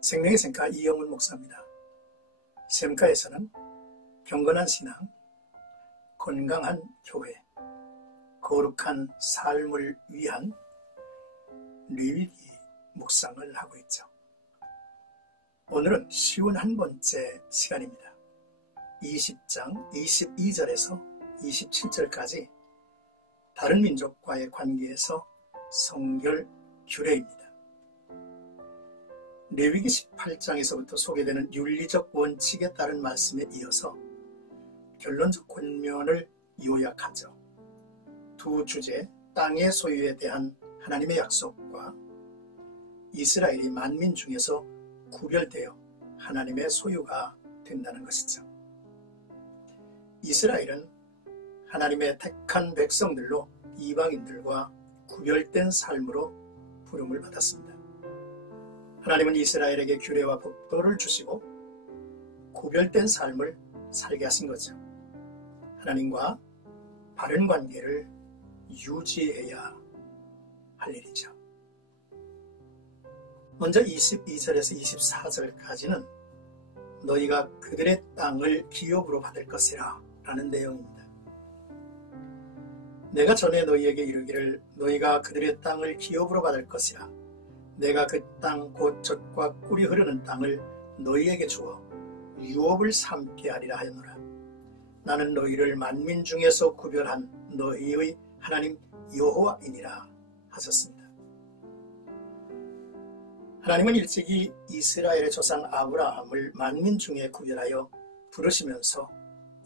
생명의 샘가 이영훈 목사입니다. 샘가에서는 경건한 신앙, 건강한 교회, 거룩한 삶을 위한 레위기 묵상을 하고 있죠. 오늘은 51번째 시간입니다. 20장 22절에서 27절까지 다른 민족과의 관계에서 성결 규례입니다. 레위기 18장에서부터 소개되는 윤리적 원칙에 따른 말씀에 이어서 결론적 권면을 요약하죠. 두 주제, 땅의 소유에 대한 하나님의 약속과 이스라엘이 만민 중에서 구별되어 하나님의 소유가 된다는 것이죠. 이스라엘은 하나님의 택한 백성들로 이방인들과 구별된 삶으로 부름을 받았습니다. 하나님은 이스라엘에게 규례와 법도를 주시고 구별된 삶을 살게 하신 거죠. 하나님과 바른 관계를 유지해야 할 일이죠. 먼저 22절에서 24절까지는 너희가 그들의 땅을 기업으로 받을 것이라 라는 내용입니다. 내가 전에 너희에게 이르기를 너희가 그들의 땅을 기업으로 받을 것이라. 내가 그 땅 곧 젖과 꿀이 흐르는 땅을 너희에게 주어 유업을 삼게 하리라 하였노라. 나는 너희를 만민 중에서 구별한 너희의 하나님 여호와이니라 하셨습니다. 하나님은 일찍이 이스라엘의 조상 아브라함을 만민 중에 구별하여 부르시면서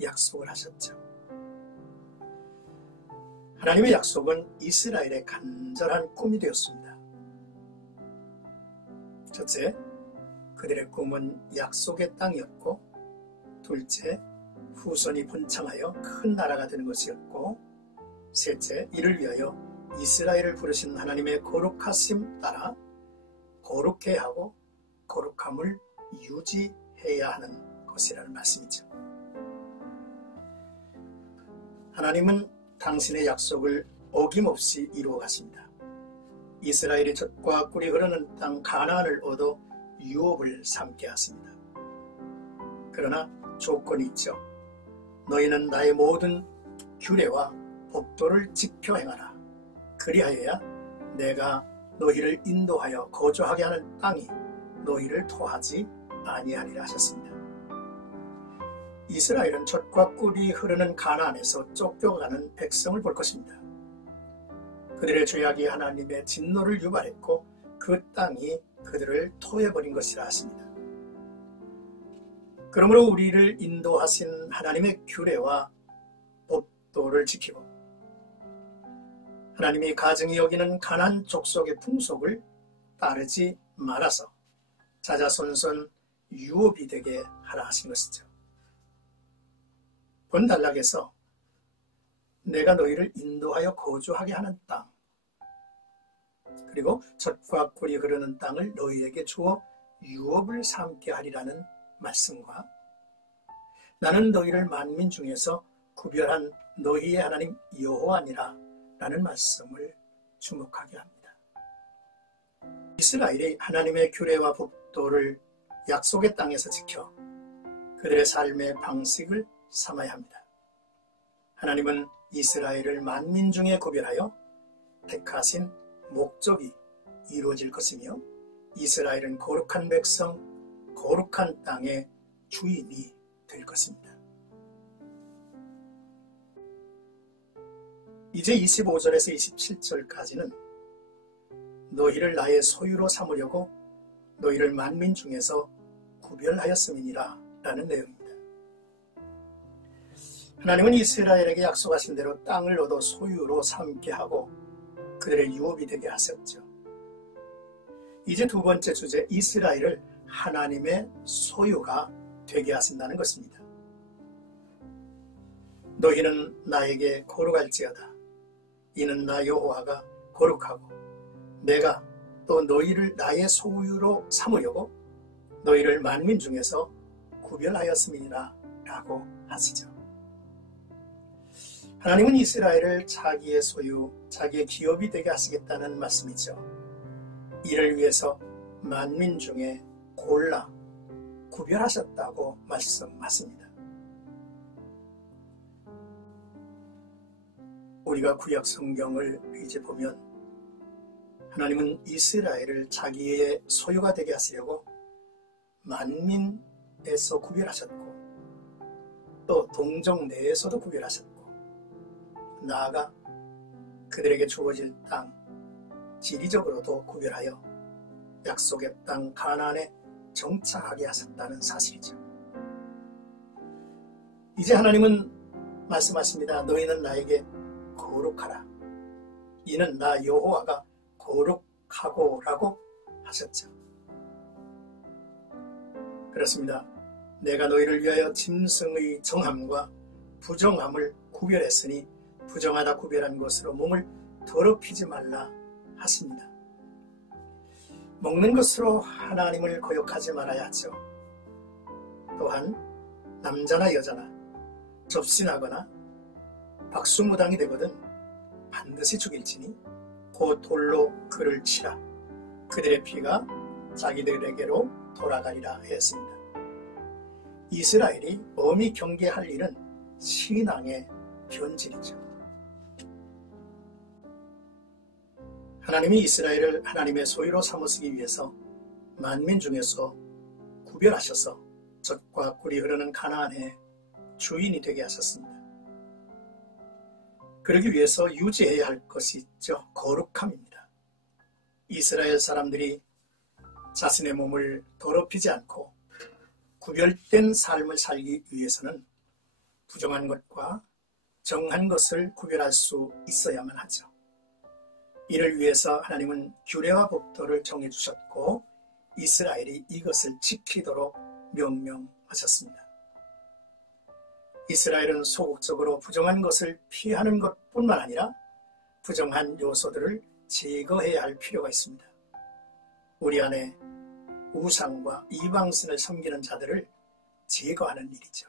약속을 하셨죠. 하나님의 약속은 이스라엘의 간절한 꿈이 되었습니다. 첫째, 그들의 꿈은 약속의 땅이었고, 둘째, 후손이 번창하여 큰 나라가 되는 것이었고, 셋째, 이를 위하여 이스라엘을 부르신 하나님의 거룩하심 따라 거룩해야 하고 거룩함을 유지해야 하는 것이라는 말씀이죠. 하나님은 당신의 약속을 어김없이 이루어 가십니다. 이스라엘이 젖과 꿀이 흐르는 땅 가나안을 얻어 유업을 삼게 하십니다. 그러나 조건이 있죠. 너희는 나의 모든 규례와 법도를 지켜 행하라. 그리하여야 내가 너희를 인도하여 거주하게 하는 땅이 너희를 토하지 아니하리라 하셨습니다. 이스라엘은 젖과 꿀이 흐르는 가나안에서 쫓겨가는 백성을 볼 것입니다. 그들의 죄악이 하나님의 진노를 유발했고 그 땅이 그들을 토해버린 것이라 하십니다. 그러므로 우리를 인도하신 하나님의 규례와 법도를 지키고 하나님이 가증히 여기는 가나안 족속의 풍속을 따르지 말아서 자자손손 유업이 되게 하라 하신 것이죠. 본 단락에서 내가 너희를 인도하여 거주하게 하는 땅, 그리고 젖과 꿀이 흐르는 땅을 너희에게 주어 유업을 삼게 하리라는 말씀과 나는 너희를 만민 중에서 구별한 너희의 하나님 여호와니라 라는 말씀을 주목하게 합니다. 이스라엘이 하나님의 규례와 법도를 약속의 땅에서 지켜 그들의 삶의 방식을 삼아야 합니다. 하나님은 이스라엘을 만민 중에 구별하여 택하신 목적이 이루어질 것이며 이스라엘은 거룩한 백성, 거룩한 땅의 주인이 될 것입니다. 이제 25절에서 27절까지는 너희를 나의 소유로 삼으려고 너희를 만민 중에서 구별하였음이니라 라는 내용입니다. 하나님은 이스라엘에게 약속하신 대로 땅을 얻어 소유로 삼게 하고 그들의 유업이 되게 하셨죠. 이제 두 번째 주제, 이스라엘을 하나님의 소유가 되게 하신다는 것입니다. 너희는 나에게 거룩할지어다. 이는 나 여호와가 거룩하고 내가 또 너희를 나의 소유로 삼으려고 너희를 만민 중에서 구별하였음이니라 라고 하시죠. 하나님은 이스라엘을 자기의 소유, 자기의 기업이 되게 하시겠다는 말씀이죠. 이를 위해서 만민 중에 골라 구별하셨다고 말씀하십니다. 우리가 구약 성경을 이제 보면 하나님은 이스라엘을 자기의 소유가 되게 하시려고 만민에서 구별하셨고 또 동족 내에서도 구별하셨고 나아가 그들에게 주어질 땅 지리적으로도 구별하여 약속의 땅 가나안에 정착하게 하셨다는 사실이죠. 이제 하나님은 말씀하십니다. 너희는 나에게 거룩하라. 이는 나 여호와가 거룩하고라고 하셨죠. 그렇습니다. 내가 너희를 위하여 짐승의 정함과 부정함을 구별했으니 부정하다 구별한 것으로 몸을 더럽히지 말라 하십니다. 먹는 것으로 하나님을 거역하지 말아야 하죠. 또한 남자나 여자나 접신하거나 박수무당이 되거든 반드시 죽일지니 곧 돌로 그를 치라. 그들의 피가 자기들에게로 돌아가리라 했습니다. 이스라엘이 엄히 경계할 일은 신앙의 변질이죠. 하나님이 이스라엘을 하나님의 소유로 삼으시기 위해서 만민 중에서 구별하셔서 젖과 꿀이 흐르는 가나안의 주인이 되게 하셨습니다. 그러기 위해서 유지해야 할 것이 있죠. 거룩함입니다. 이스라엘 사람들이 자신의 몸을 더럽히지 않고 구별된 삶을 살기 위해서는 부정한 것과 정한 것을 구별할 수 있어야만 하죠. 이를 위해서 하나님은 규례와 법도를 정해주셨고 이스라엘이 이것을 지키도록 명령하셨습니다. 이스라엘은 소극적으로 부정한 것을 피하는 것뿐만 아니라 부정한 요소들을 제거해야 할 필요가 있습니다. 우리 안에 우상과 이방신을 섬기는 자들을 제거하는 일이죠.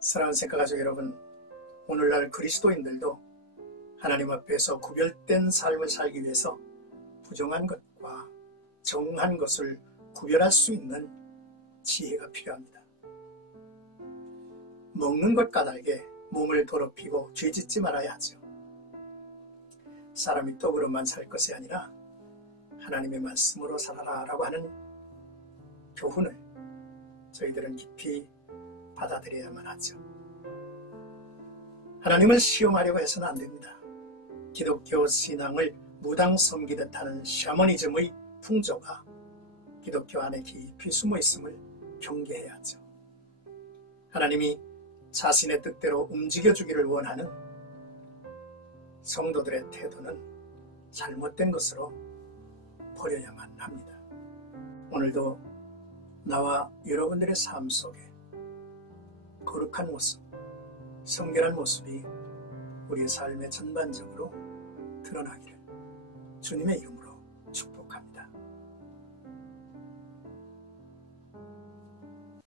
사랑하는 생각가족 여러분, 오늘날 그리스도인들도 하나님 앞에서 구별된 삶을 살기 위해서 부정한 것과 정한 것을 구별할 수 있는 지혜가 필요합니다. 먹는 것 까닭에 몸을 더럽히고 죄짓지 말아야 하죠. 사람이 떡으로만 살 것이 아니라 하나님의 말씀으로 살아라 라고 하는 교훈을 저희들은 깊이 받아들여야만 하죠. 하나님을 시험하려고 해서는 안 됩니다. 기독교 신앙을 무당 섬기듯 하는 샤머니즘의 풍조가 기독교 안에 깊이 숨어 있음을 경계해야 하죠. 하나님이 자신의 뜻대로 움직여주기를 원하는 성도들의 태도는 잘못된 것으로 버려야만 합니다. 오늘도 나와 여러분들의 삶 속에 거룩한 모습, 성결한 모습이 우리의 삶의 전반적으로 드러나기를 주님의 이름으로 축복합니다.